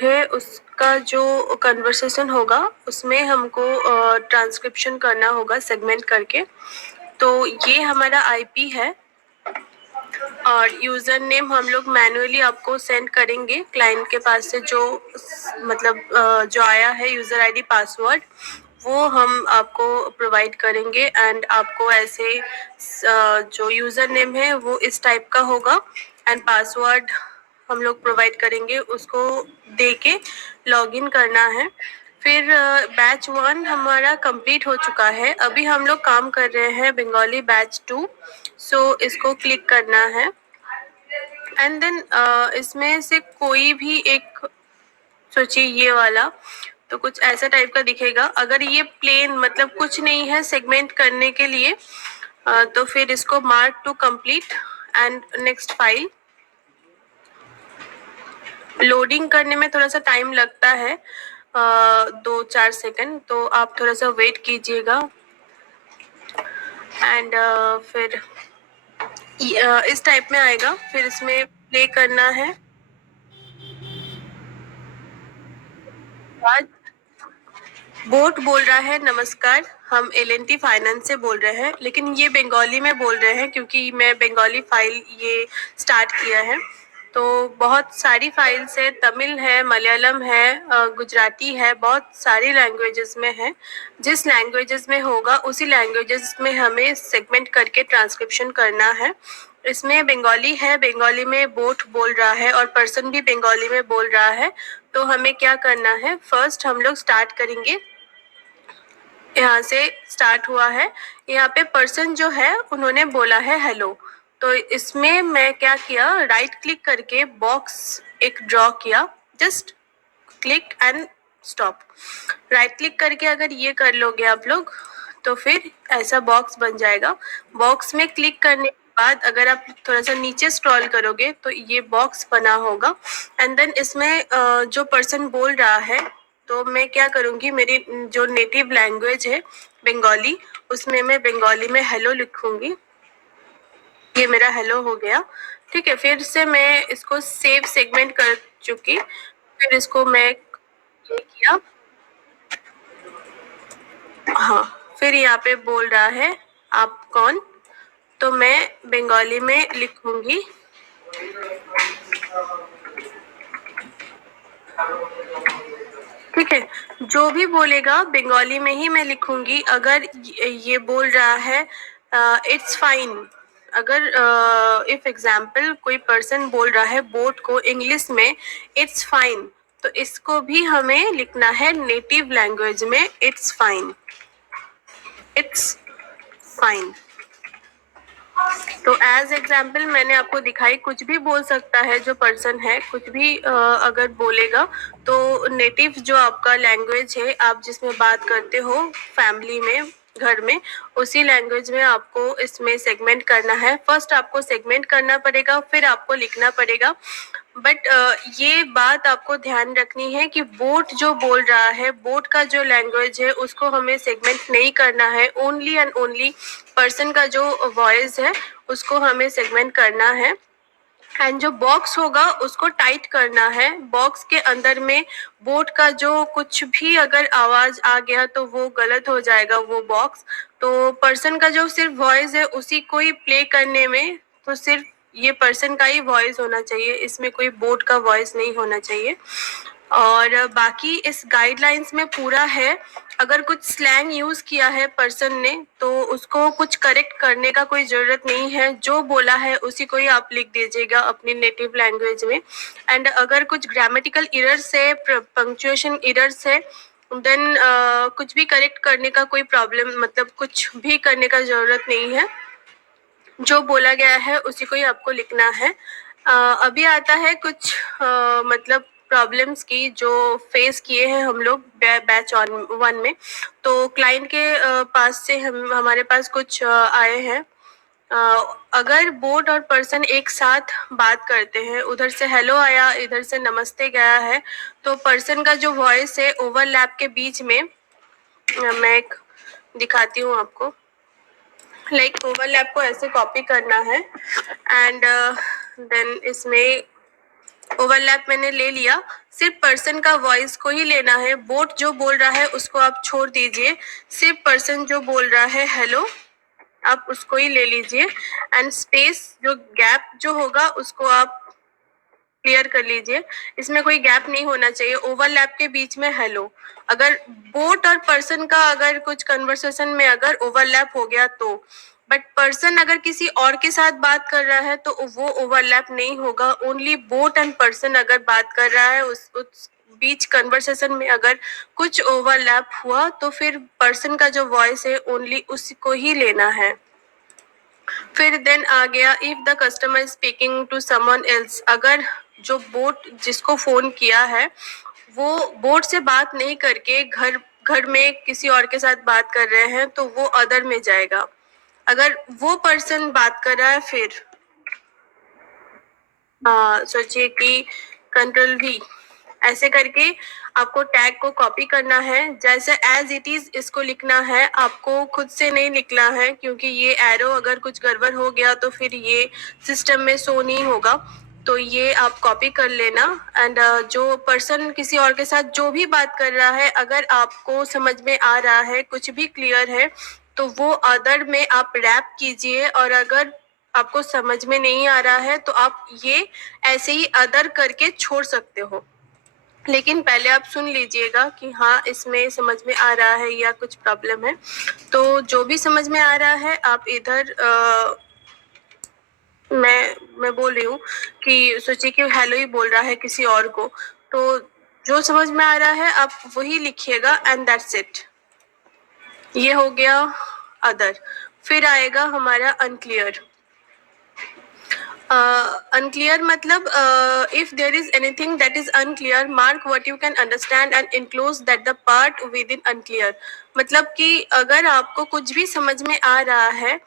Boat है उसका जो कन्वर्सेशन होगा उसमें हमको ट्रांसक्रिप्शन करना होगा सेगमेंट करके। तो ये हमारा आईपी है और यूज़र नेम हम लोग मैनुअली आपको सेंड करेंगे क्लाइंट के पास से, जो मतलब जो आया है यूज़र आईडी पासवर्ड वो हम आपको प्रोवाइड करेंगे। एंड आपको ऐसे जो यूज़र नेम है वो इस टाइप का होगा एंड पासवर्ड हम लोग प्रोवाइड करेंगे, उसको दे के लॉगिन करना है। फिर बैच 1 हमारा कंप्लीट हो चुका है, अभी हम लोग काम कर रहे हैं बंगाली बैच 2। सो इसको क्लिक करना है एंड देन इसमें से कोई भी एक, सोचिए ये वाला तो कुछ ऐसा टाइप का दिखेगा। अगर ये प्लेन मतलब कुछ नहीं है सेगमेंट करने के लिए तो फिर इसको mark to complete and next file. Loading करने में थोड़ा सा टाइम लगता है 2-4 सेकंड, तो आप थोड़ा सा वेट कीजिएगा। एंड फिर इस टाइप में आएगा, फिर इसमें प्ले करना है। आज बोट बोल रहा है नमस्कार, हम एल&टी फाइनेंस से बोल रहे हैं, लेकिन ये बंगाली में बोल रहे हैं क्योंकि मैं बंगाली फाइल ये स्टार्ट किया है। तो बहुत सारी फाइल्स है, तमिल है, मलयालम है, गुजराती है, बहुत सारी लैंग्वेजेस में है। जिस लैंग्वेजेस में होगा उसी लैंग्वेजेस में हमें सेगमेंट करके ट्रांसक्रिप्शन करना है। इसमें बंगाली है, बंगाली में बोट बोल रहा है और पर्सन भी बंगाली में बोल रहा है। तो हमें क्या करना है, फर्स्ट हम लोग स्टार्ट करेंगे, यहाँ से स्टार्ट हुआ है। यहाँ पे पर्सन जो है उन्होंने बोला है हेलो, तो इसमें मैं क्या किया, राइट क्लिक करके बॉक्स एक ड्रॉ किया, just click and stop. Right click करके अगर ये कर लोगे आप लोग तो फिर ऐसा बॉक्स बन जाएगा। बॉक्स में क्लिक करने के बाद अगर आप थोड़ा सा नीचे स्क्रॉल करोगे तो ये बॉक्स बना होगा। एंड देन इसमें जो पर्सन बोल रहा है, तो मैं क्या करूँगी, मेरी जो नेटिव लैंग्वेज है बंगाली, उसमें मैं बंगाली में हेलो लिखूंगी। ये मेरा हेलो हो गया, ठीक है। फिर से मैं इसको सेव सेगमेंट कर चुकी, फिर इसको मैं ये किया, हाँ। फिर यहाँ पे बोल रहा है आप कौन, तो मैं बंगाली में लिखूंगी ठीक है। जो भी बोलेगा बंगाली में ही मैं लिखूंगी। अगर ये बोल रहा है इट्स फाइन, अगर इफ एग्जाम्पल कोई पर्सन बोल रहा है बोट को इंग्लिश में इट्स फाइन, तो इसको भी हमें लिखना है नेटिव लैंग्वेज में, इट्स फाइन, इट्स फाइन। तो एज एग्जाम्पल मैंने आपको दिखाई, कुछ भी बोल सकता है जो पर्सन है, कुछ भी अगर बोलेगा तो नेटिव जो आपका लैंग्वेज है, आप जिसमें बात करते हो फैमिली में, घर में, उसी लैंग्वेज में आपको इसमें सेगमेंट करना है। फर्स्ट आपको सेगमेंट करना पड़ेगा, फिर आपको लिखना पड़ेगा। बट ये बात आपको ध्यान रखनी है कि बोट जो बोल रहा है, बोट का जो लैंग्वेज है उसको हमें सेगमेंट नहीं करना है। ओनली एंड ओनली पर्सन का जो वॉइस है उसको हमें सेगमेंट करना है। एंड जो बॉक्स होगा उसको टाइट करना है। बॉक्स के अंदर में बोट का जो कुछ भी अगर आवाज आ गया तो वो गलत हो जाएगा वो बॉक्स। तो पर्सन का जो सिर्फ वॉइस है उसी को ही प्ले करने में, तो सिर्फ ये पर्सन का ही वॉइस होना चाहिए, इसमें कोई बोट का वॉइस नहीं होना चाहिए। और बाकी इस गाइडलाइंस में पूरा है। अगर कुछ स्लैंग यूज किया है पर्सन ने तो उसको कुछ करेक्ट करने का कोई जरूरत नहीं है, जो बोला है उसी को ही आप लिख दीजिएगा अपनी नेटिव लैंग्वेज में। एंड अगर कुछ ग्रामेटिकल एरर्स है, पंक्चुएशन एरर्स है, देन कुछ भी करेक्ट करने का कोई प्रॉब्लम, मतलब कुछ भी करने का जरूरत नहीं है, जो बोला गया है उसी को ही आपको लिखना है। अभी आता है कुछ मतलब प्रॉब्लम्स की जो फेस किए हैं हम लोग बैच 1 में। तो क्लाइंट के पास से हमारे पास कुछ आए हैं। अगर बोट और पर्सन एक साथ बात करते हैं, उधर से हेलो आया, इधर से नमस्ते गया है, तो पर्सन का जो वॉइस है ओवरलैप के बीच में, मैं एक दिखाती हूँ आपको। लाइक ओवरलैप को ऐसे कॉपी करना है एंड देन इसमें ओवरलैप मैंने ले लिया, सिर्फ पर्सन का वॉइस को ही लेना है। बोट जो बोल रहा है उसको आप छोड़ दीजिए, सिर्फ पर्सन जो बोल रहा है हेलो आप उसको ही ले लीजिए। एंड स्पेस जो गैप जो होगा उसको आप क्लियर कर लीजिए, इसमें कोई गैप नहीं होना चाहिए ओवरलैप के बीच में हेलो। अगर बोट और पर्सन का अगर कुछ कन्वर्सेशन में अगर ओवरलैप हो गया तो, बट पर्सन अगर किसी और के साथ बात कर रहा है तो वो ओवरलैप नहीं होगा। ओनली बोट एंड पर्सन अगर बात कर रहा है उस बीच कन्वर्सेशन में अगर कुछ ओवरलैप हुआ तो फिर पर्सन का जो वॉइस है ओनली उसको ही लेना है। फिर देन आ गया if the customer speaking to someone else, अगर जो बोट जिसको फोन किया है वो बोट से बात नहीं करके घर घर में किसी और के साथ बात कर रहे हैं तो वो अदर में जाएगा। अगर वो पर्सन बात कर रहा है फिर सोचिए कि कंट्रोल वी ऐसे करके आपको टैग को कॉपी करना है, जैसे एज इट इज इसको लिखना है, आपको खुद से नहीं लिखना है क्योंकि ये एरो अगर कुछ गड़बड़ हो गया तो फिर ये सिस्टम में शो नहीं होगा। तो ये आप कॉपी कर लेना। एंड जो पर्सन किसी और के साथ जो भी बात कर रहा है अगर आपको समझ में आ रहा है कुछ भी क्लियर है तो वो अदर में आप रैप कीजिए, और अगर आपको समझ में नहीं आ रहा है तो आप ये ऐसे ही अदर करके छोड़ सकते हो। लेकिन पहले आप सुन लीजिएगा कि हाँ इसमें समझ में आ रहा है या कुछ प्रॉब्लम है। तो जो भी समझ में आ रहा है आप इधर मैं बोल रही हूँ कि सोचिए कि हेलो ही बोल रहा है किसी और को, तो जो समझ में आ रहा है आप वही लिखिएगा एंड दैट्स इट। ये हो गया अदर। फिर आएगा हमारा अनक्लियर। अनक्लियर मतलब if there is anything that is unclear, mark what you can understand and enclose that the part within unclear। मतलब कि अगर आपको कुछ भी समझ में आ रहा है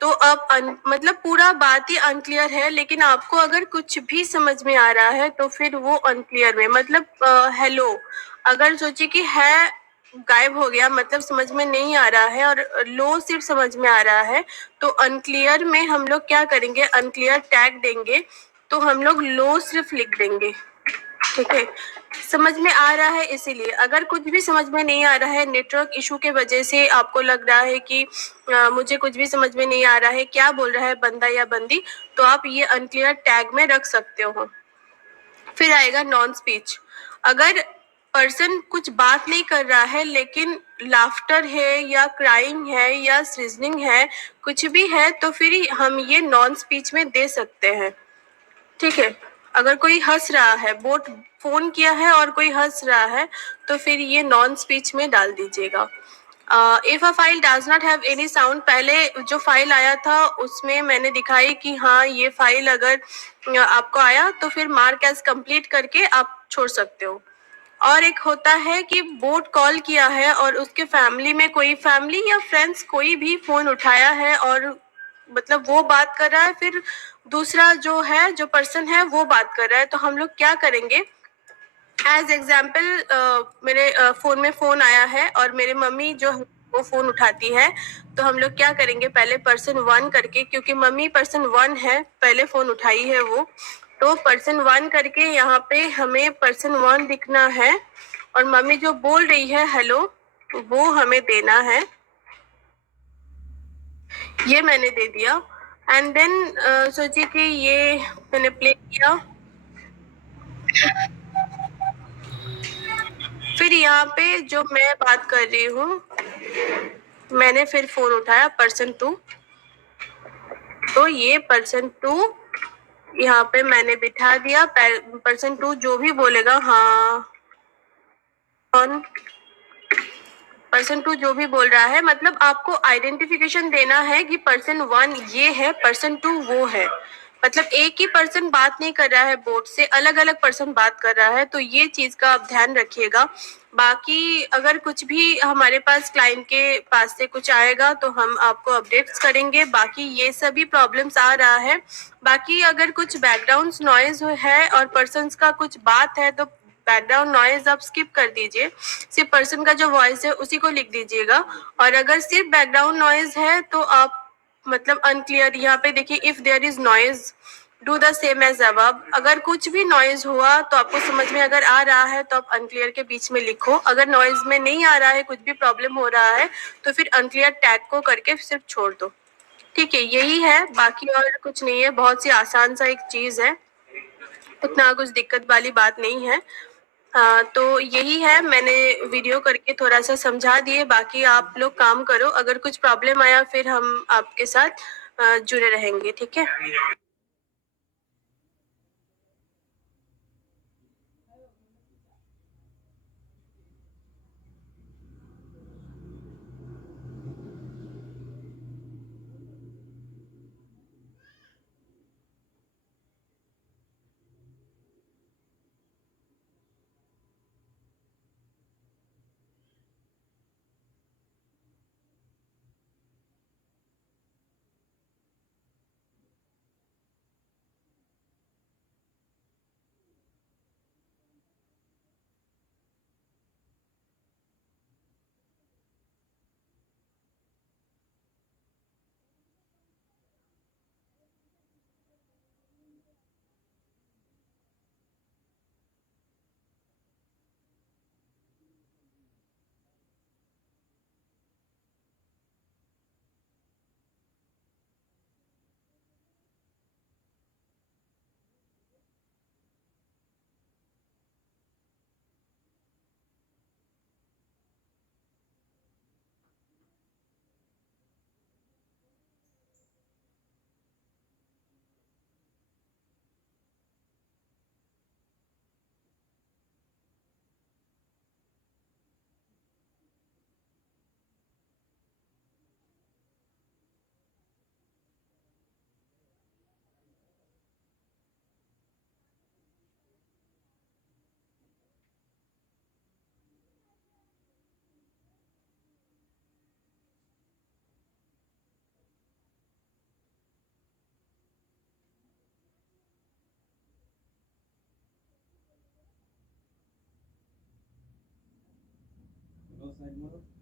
तो आप मतलब पूरा बात ही अनक्लियर है, लेकिन आपको अगर कुछ भी समझ में आ रहा है तो फिर वो अनक्लियर में, मतलब हेलो अगर सोचिए कि है गायब हो गया मतलब समझ में नहीं आ रहा है, और लो सिर्फ समझ में आ रहा है, तो अनक्लियर में हम लोग क्या करेंगे, अनक्लियर टैग देंगे तो हम लोग लो सिर्फ लिख देंगे। ठीक है, समझ में आ रहा है इसीलिए। अगर कुछ भी समझ में नहीं आ रहा है नेटवर्क इशू के वजह से, आपको लग रहा है कि मुझे कुछ भी समझ में नहीं आ रहा है क्या बोल रहा है बंदा या बंदी, तो आप ये अनक्लियर टैग में रख सकते हो। फिर आएगा नॉन स्पीच। अगर पर्सन कुछ बात नहीं कर रहा है लेकिन लाफ्टर है या क्राइंग है या सीजनिंग है, कुछ भी है, तो फिर हम ये नॉन स्पीच में दे सकते हैं। ठीक है, अगर कोई हंस रहा है, बोट फोन किया है और कोई हंस रहा है तो फिर ये नॉन स्पीच में डाल दीजिएगा। If a file does not have any sound, पहले जो फाइल आया था उसमें मैंने दिखाई कि हाँ ये फाइल अगर आपको आया तो फिर मार्क एज कंप्लीट करके आप छोड़ सकते हो। और एक होता है कि बोट कॉल किया है और उसके फैमिली में कोई फैमिली या फ्रेंड्स कोई भी फोन उठाया है और मतलब वो बात कर रहा है, फिर दूसरा जो है जो पर्सन है वो बात कर रहा है, तो हम लोग क्या करेंगे, एज एग्जाम्पल मेरे फोन में फोन आया है और मेरे मम्मी जो है वो फोन उठाती है, तो हम लोग क्या करेंगे पहले पर्सन वन करके, क्योंकि मम्मी पर्सन वन है पहले फोन उठाई है वो, तो पर्सन वन करके यहाँ पे हमें पर्सन वन दिखना है और मम्मी जो बोल रही है हेलो वो हमें देना है। ये मैंने दे दिया। एंड देन सोचिए कि ये मैंने प्ले किया, फिर यहाँ पे जो मैं बात कर रही हूँ मैंने फिर फोन उठाया पर्सन टू, तो ये पर्सन टू यहाँ पे मैंने बिठा दिया। पर्सन टू जो भी बोलेगा हाँ ऑन, पर्सन टू जो भी बोल रहा है मतलब आपको आइडेंटिफिकेशन देना है कि पर्सन वन ये है, पर्सन टू वो है, मतलब एक ही पर्सन बात नहीं कर रहा है बोर्ड से, अलग अलग पर्सन बात कर रहा है, तो ये चीज का आप ध्यान रखिएगा। बाकी अगर कुछ भी हमारे पास क्लाइंट के पास से कुछ आएगा तो हम आपको अपडेट्स करेंगे। बाकी ये सभी प्रॉब्लम्स आ रहा है, बाकी अगर कुछ बैकग्राउंड नॉइज है और पर्सन का कुछ बात है तो बैकग्राउंड नॉइज आप स्किप कर दीजिए, सिर्फ पर्सन का जो वॉइस है उसी को लिख दीजिएगा। और अगर सिर्फ बैकग्राउंड नॉइज है तो आप मतलब अनक्लियर, यहाँ पे देखिए if there is noise, do the same as above। अगर कुछ भी नॉइज हुआ तो आपको समझ में अगर आ रहा है तो आप अनक्लियर के बीच में लिखो, अगर नॉइज में नहीं आ रहा है, कुछ भी प्रॉब्लम हो रहा है तो फिर अनक्लियर टैग को करके सिर्फ छोड़ दो। ठीक है, यही है, बाकी और कुछ नहीं है, बहुत सी आसान सा एक चीज है, उतना कुछ दिक्कत वाली बात नहीं है। तो यही है, मैंने वीडियो करके थोड़ा सा समझा दिए, बाकी आप लोग काम करो, अगर कुछ प्रॉब्लम आया फिर हम आपके साथ जुड़े रहेंगे। ठीक है। Dos años.